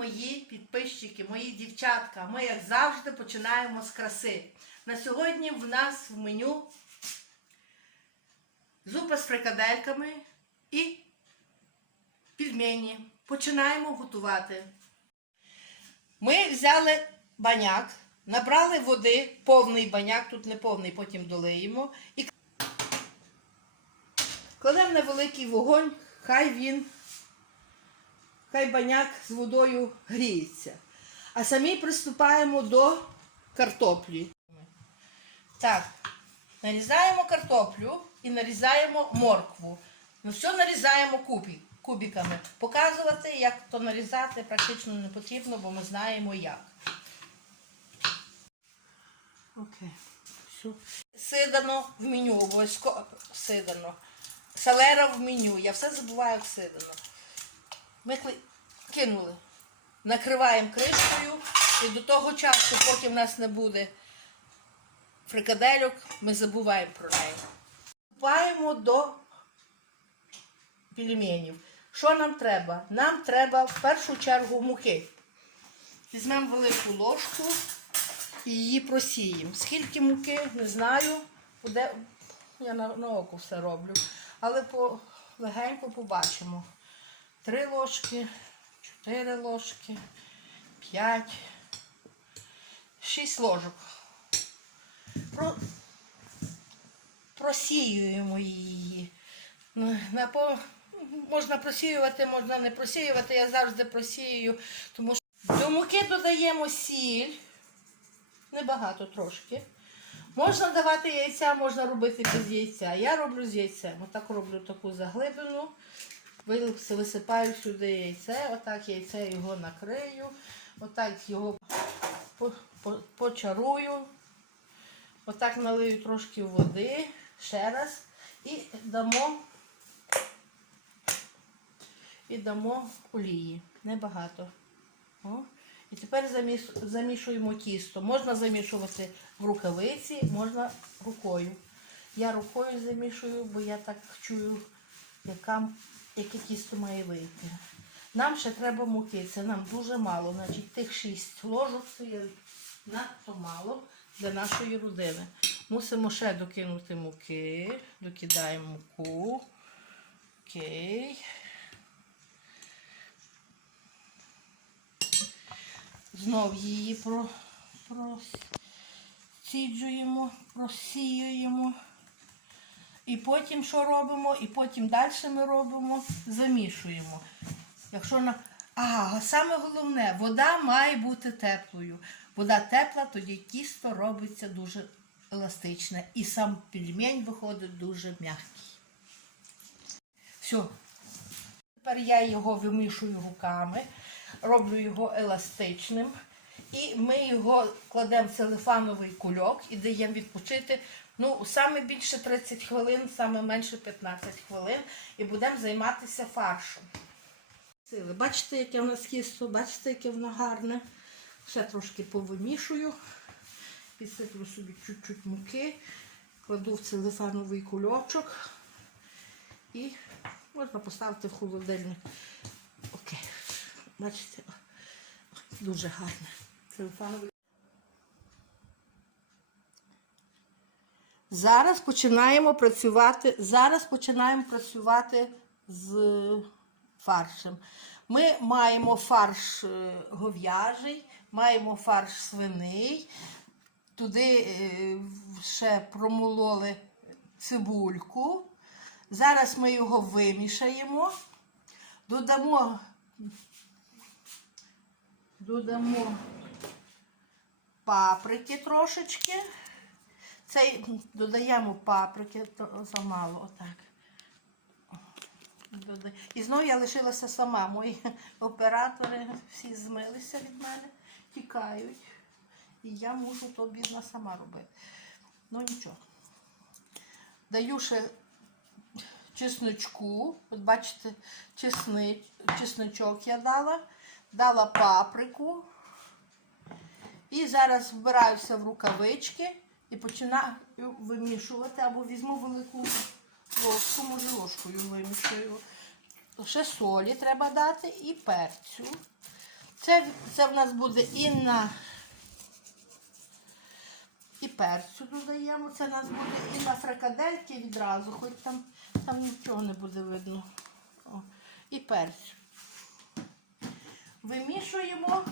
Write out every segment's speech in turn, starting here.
мої підписчики, мої дівчатка. Ми, як завжди, починаємо з краси. На сьогодні в нас в меню зупа з фрикадельками і пельмені. Починаємо готувати. Ми взяли баняк, набрали води, повний баняк, тут не повний, потім долиємо. І кладемо на великий вогонь, хай він, хай баняк з водою гріється. А самі приступаємо до картоплі. Так, нарізаємо картоплю і нарізаємо моркву. Ну, все нарізаємо кубі, кубиками. Показувати, як то нарізати, практично не потрібно, бо ми знаємо як. Окей. Сидано в меню, обов'язково сидано. Салера в меню. Я все забуваю, як сидано. Ми кинули. Накриваємо кришкою і до того часу, поки в нас не буде фрикадельок, ми забуваємо про неї. Вступаємо до пельменів. Що нам треба? Нам треба в першу чергу муки. Візьмемо велику ложку і її просіємо. Скільки муки, не знаю. Я на, на око все роблю. Але по, легенько побачимо. Три ложки, чотири ложки, п'ять, шість ложок. Про... Просіюємо її. Ну, На по... Можна просіювати, можна не просіювати. Я завжди просіюю, тому що до муки додаємо сіль. Небагато трошки. Можна давати яйця, можна робити без яйця. Я роблю з яйцем. Отак роблю таку заглибину. Висипаю сюди яйце, отак яйце його накрию, отак його по- по- почарую, отак налию трошки води, ще раз, і дамо, і дамо олії. Небагато. О. І тепер замішуємо тісто. Можна замішувати в рукавиці, можна рукою. Я рукою замішую, бо я так чую, яка, яке тісто має вийти. Нам ще треба муки, це нам дуже мало. Значить, тих 6 ложок це надто мало для нашої родини. Мусимо ще докинути муки. Докидаємо муку. Окей. Знов її про, просіджуємо, просіюємо. І потім що робимо? І потім далі ми робимо, замішуємо. Якщо на... А, саме головне, вода має бути теплою. Вода тепла, тоді тісто робиться дуже еластичне. І сам пельмень виходить дуже м'який. Все. Тепер я його вимішую руками, роблю його еластичним. І ми його кладемо в целефановий кульок і даємо відпочити. Ну, саме більше 30 хвилин, саме менше 15 хвилин. І будемо займатися фаршем. Бачите, яке в нас тісто, бачите, яке воно гарне. Ще трошки повимішую. Підсиплю собі чуть-чуть муки, кладу в целефановий кульочок і можна поставити в холодильник. Окей. Бачите, дуже гарне. Целефановий. Зараз починаємо працювати. Зараз починаємо працювати з фаршем. Ми маємо фарш е, гов'яжий, маємо фарш свиний. Туди е, ще промололи цибульку. Зараз ми його вимішаємо, додамо, додамо паприки трошечки. Цей додаємо паприки, то замало, отак. І знову я лишилася сама. Мої оператори всі змилися від мене, тікають. І я мушу то бідна сама робити. Ну нічого. Даю ще чесночку. От бачите, чесни, чесночок я дала, дала паприку. І зараз вбираюся в рукавички і починаю вимішувати, або візьму велику ложку, може ложкою вимішую. Ще солі треба дати і перцю. Це, це в нас буде і на і перцю додаємо. Це в нас буде і на фрикадельки відразу, хоч там, там нічого не буде видно. О, і перцю. Вимішуємо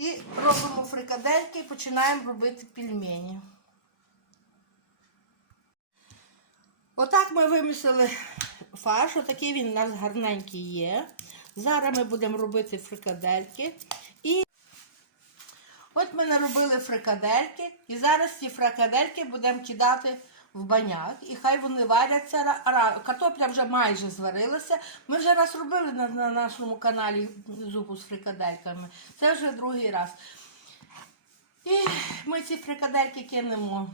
і робимо фрикадельки і починаємо робити пельмені. Отак ми вимісили фарш, отакий він у нас гарненький є. Зараз ми будемо робити фрикадельки. І от ми наробили фрикадельки, і зараз ці фрикадельки будемо кидати в баняк. І хай вони варяться. Картопля вже майже зварилася. Ми вже раз робили на, на нашому каналі зупу з фрикадельками. Це вже другий раз. І ми ці фрикадельки кинемо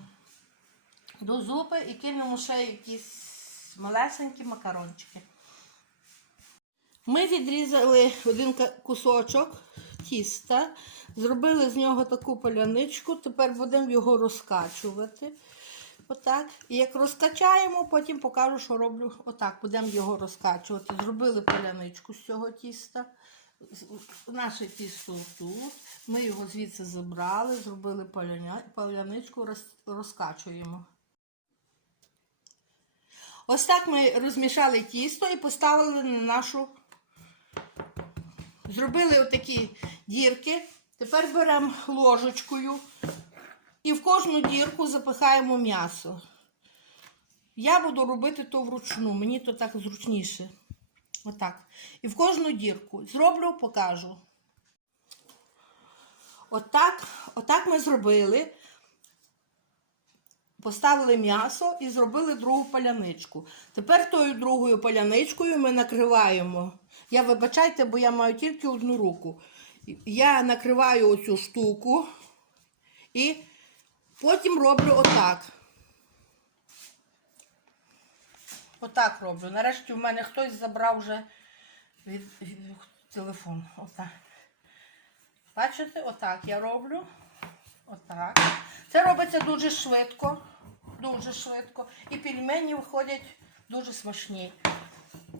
до зупи і кинемо ще якісь малесенькі макарончики. Ми відрізали один кусочок тіста, зробили з нього таку поляничку, тепер будемо його розкачувати. Отак. І як розкачаємо, потім покажу, що роблю. Отак, будемо його розкачувати. Зробили поляничку з цього тіста. Наше тісто тут. Ми його звідси забрали, зробили поляня- поляничку, роз- розкачуємо. Ось так ми розмішали тісто і поставили на нашу. Зробили отакі дірки. Тепер беремо ложечкою і в кожну дірку запихаємо м'ясо. Я буду робити то вручну, мені то так зручніше. Отак. І в кожну дірку. Зроблю, покажу. Отак, отак ми зробили. Поставили м'ясо і зробили другу паляничку. Тепер тою другою паляничкою ми накриваємо. Я вибачайте, бо я маю тільки одну руку. Я накриваю оцю штуку і потім роблю отак. Отак роблю. Нарешті в мене хтось забрав вже від, від телефон. Отак. Бачите, отак я роблю. Отак. Це робиться дуже швидко. Дуже швидко. І пельмені виходять дуже смачні.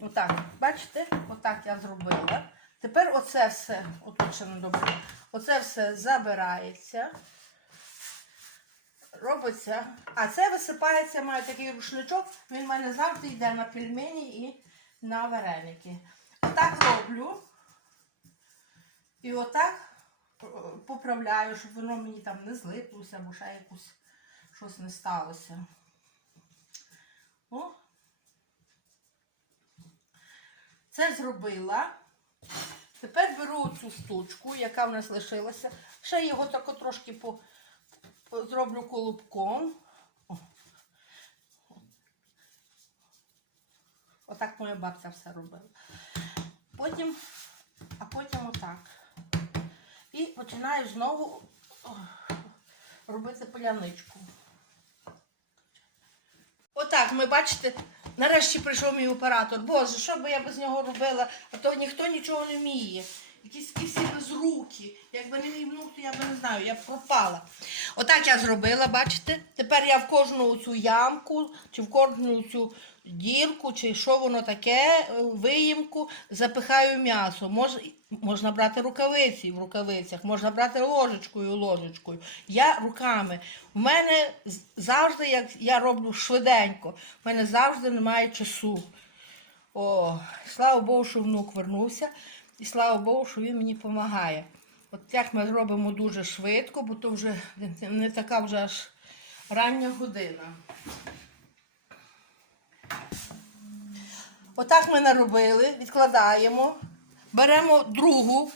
Отак. Бачите? Отак я зробила. Тепер оце все, отут добре. Оце все забирається. Робиться. А це висипається, маю такий рушничок. Він в мене завжди йде на пельмені і на вареники. Отак роблю. І отак е, поправляю, щоб воно мені там не злиплося, або ще якусь щось не сталося. О. Це зробила. Тепер беру цю штучку, яка в нас лишилася. Ще його тако трошки по- зроблю колобком. О. Отак моя бабця все робила. Потім, а потім отак. І починаю знову робити поляничку. Отак, ми бачите, нарешті прийшов мій оператор. Боже, що би я без нього робила, а то ніхто нічого не вміє. Якісь всі безрукі. Якби не мій внук, то я би не знаю, я б пропала. Отак я зробила, бачите? Тепер я в кожну цю ямку, чи в кожну цю дірку, чи що воно таке, е, виїмку, запихаю м'ясо. Мож, можна брати рукавиці в рукавицях, можна брати ложечкою ложечкою. Я руками. У мене завжди, як я роблю швиденько, в мене завжди немає часу. О, слава Богу, що внук вернувся, і слава Богу, що він мені допомагає. От як ми зробимо дуже швидко, бо то вже не така вже аж рання година. Отак ми наробили, відкладаємо, беремо другу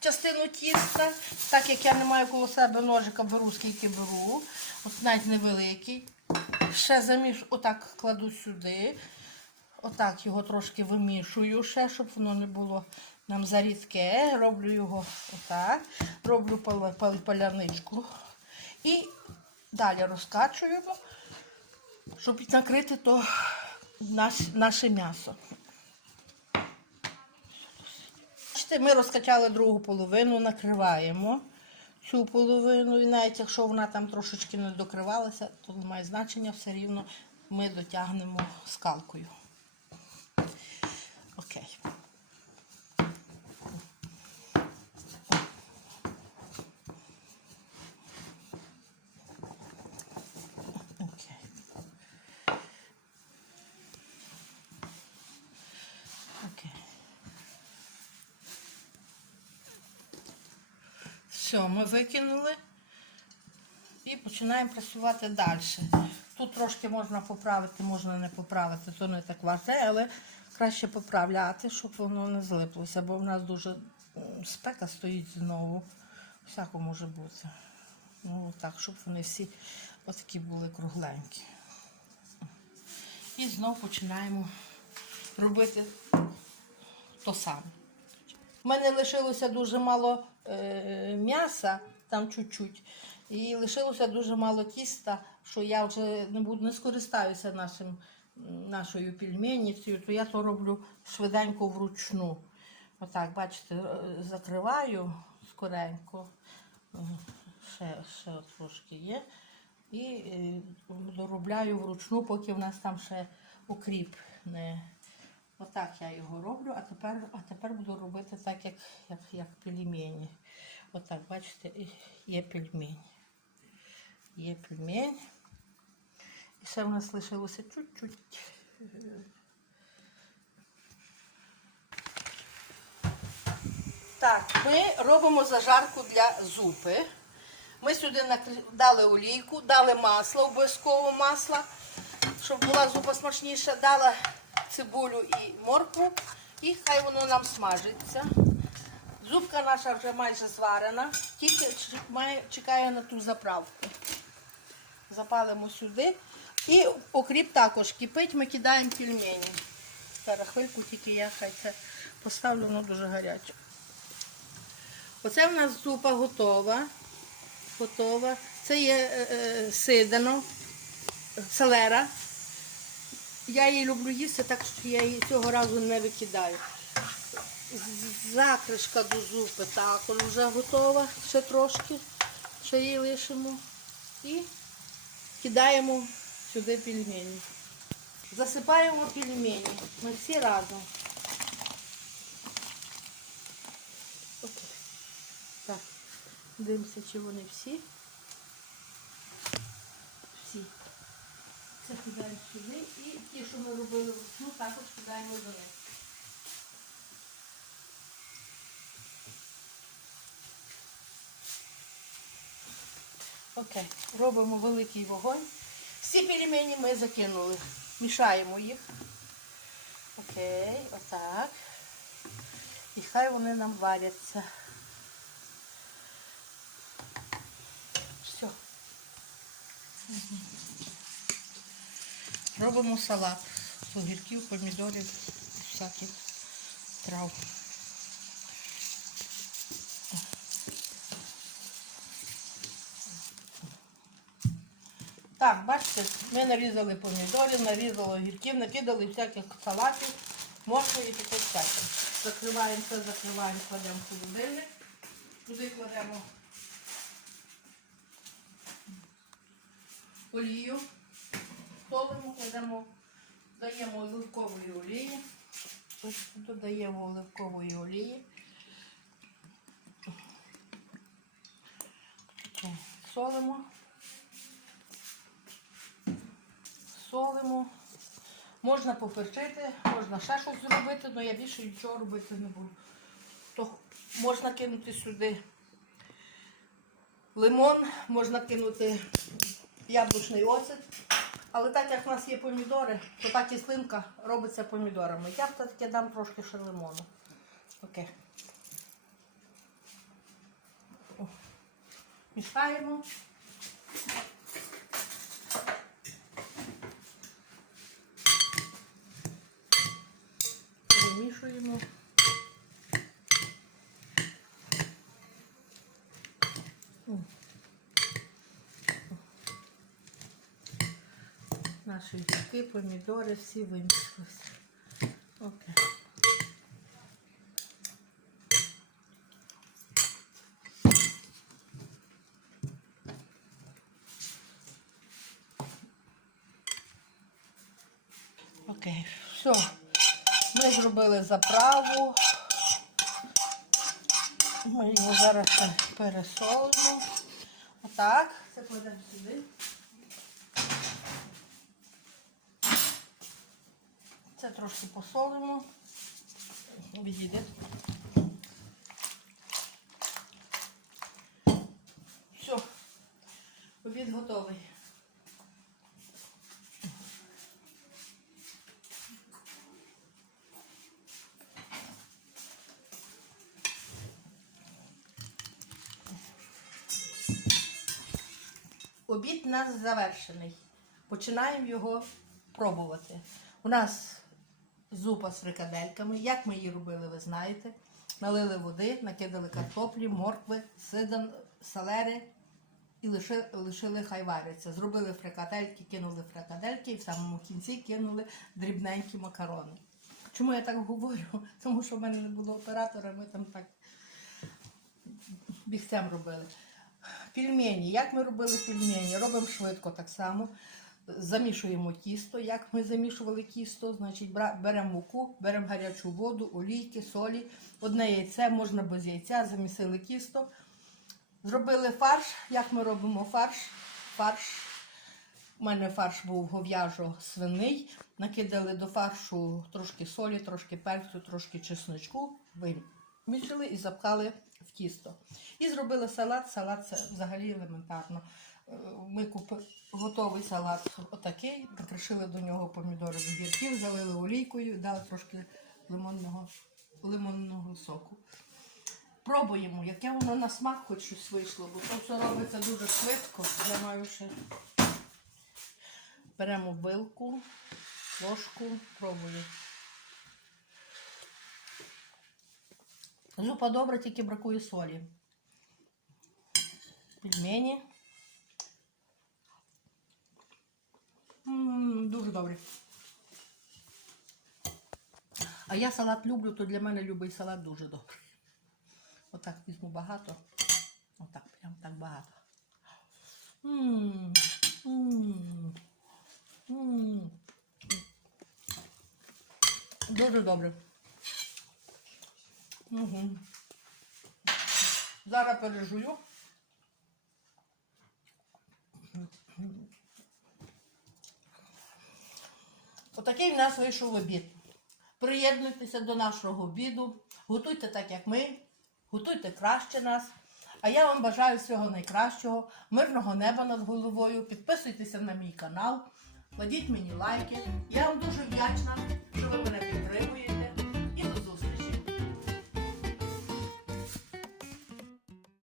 частину тіста, так як я не маю коло себе ножика, беру скільки беру, от навіть невеликий. Ще заміш, отак кладу сюди. Отак його трошки вимішую ще, щоб воно не було нам зарідке. Роблю його отак. Роблю паляничку. І далі розкачуємо, щоб накрити то наш, наше м'ясо. Ми розкачали другу половину, накриваємо цю половину. І навіть якщо вона там трошечки не докривалася, то не має значення, все рівно ми дотягнемо скалкою. Окей. Все, ми викинули і починаємо працювати далі. Тут трошки можна поправити, можна не поправити, то не так важливо, але краще поправляти, щоб воно не злиплося, бо в нас дуже спека стоїть знову. Всяко може бути. Ну, так, щоб вони всі отакі були кругленькі. І знову починаємо робити то саме. У мене лишилося дуже мало е, м'яса, там чуть-чуть, і лишилося дуже мало тіста, що я вже не буду не скористаюся нашим, нашою пельменницею, то я то роблю швиденько вручну. Отак, бачите, е, закриваю скоренько. Ще, ще трошки є. І е, доробляю вручну, поки в нас там ще укріп не. Отак я його роблю, а тепер, а тепер буду робити так, як, як, як пельмені. Отак, бачите, є пельмень. Є пельмень. І ще в нас лишилося чуть-чуть. Так, ми робимо зажарку для зупи. Ми сюди дали олійку, дали масло, обов'язково масло, щоб була зупа смачніша, дала цибулю і моркву, і хай воно нам смажиться. Зубка наша вже майже зварена, тільки чекає на ту заправку. Запалимо сюди. І окріп також кипить, ми кидаємо пельмені. Зараз хвильку тільки я хай це поставлю, воно дуже гаряче. Оце в нас зупа готова. Готова. Це є е, е, сидано, селера. Я її люблю їсти, так що я її цього разу не викидаю. Закришка до зупи також вже готова, ще трошки, ще її лишимо. І кидаємо сюди пельмені. Засипаємо пельмені. Ми всі разом. Так, дивимося, чи вони. Всі. Це кидаємо сюди і ті, що ми робили вручну, також кидаємо до них. Окей, робимо великий вогонь. Всі пельмені ми закинули. Мішаємо їх. Окей, отак. І хай вони нам варяться. Все. Робимо салат з огірків, помідорів, всяких трав. Так, бачите, ми нарізали помідорів, нарізали огірків, накидали всяких салатів, моркви і таке всяке. Закриваємо це, закриваємо, кладемо в холодильник. Туди кладемо олію, солимо, кладемо, даємо оливкової олії. Додаємо оливкової олії. Солимо. солимо. Можна поперчити, можна ще щось зробити, але я більше нічого робити не буду. То можна кинути сюди лимон, можна кинути яблучний оцет. Але так як в нас є помідори, то та кислинка робиться помідорами. Я б таки дам трошки ще лимону. Окей. О. Мішаємо. Перемішуємо. М. Наші гірки, помідори всі вимішалися. Окей. Окей, все. Ми зробили заправу. Ми його зараз пересолимо. Отак. Це кладемо сюди. Це трошки посолимо. Відійде. Обід готовий. Обід у нас завершений. Починаємо його пробувати. У нас зупа з фрикадельками. Як ми її робили, ви знаєте. Налили води, накидали картоплі, моркви, сидан, салери і лишили, лишили хай варяться. Зробили фрикадельки, кинули фрикадельки і в самому кінці кинули дрібненькі макарони. Чому я так говорю? Тому що в мене не було оператора, ми там так бігцем робили. Пельмені. Як ми робили пельмені? Робимо швидко так само. Замішуємо тісто. Як ми замішували тісто, значить беремо муку, беремо гарячу воду, олійки, солі, одне яйце, можна без яйця, замісили тісто. Зробили фарш. Як ми робимо фарш? Фарш. У мене фарш був гов'яжо свиний. Накидали до фаршу трошки солі, трошки перцю, трошки чесночку. Вимішали і запхали в тісто. І зробили салат. Салат це взагалі елементарно. Ми купили готовий салат отакий, прикришили до нього помідори з огірків, залили олійкою дали трошки лимонного, лимонного соку. Пробуємо, яке воно на смак хоч щось вийшло, бо то все робиться дуже швидко. Я маю ще беремо вилку, ложку, пробую. Зупа добра, тільки бракує солі. Пельмені. Дуже добрі. А я салат люблю, то для мене любий салат дуже добрий. Отак візьму багато. Отак, прям так багато. М. Дуже добре. Зараз пережую. Отакий в нас вийшов обід. Приєднуйтеся до нашого обіду, готуйте так, як ми, готуйте краще нас. А я вам бажаю всього найкращого, мирного неба над головою. Підписуйтеся на мій канал, кладіть мені лайки. Я вам дуже вдячна, що ви мене підтримуєте.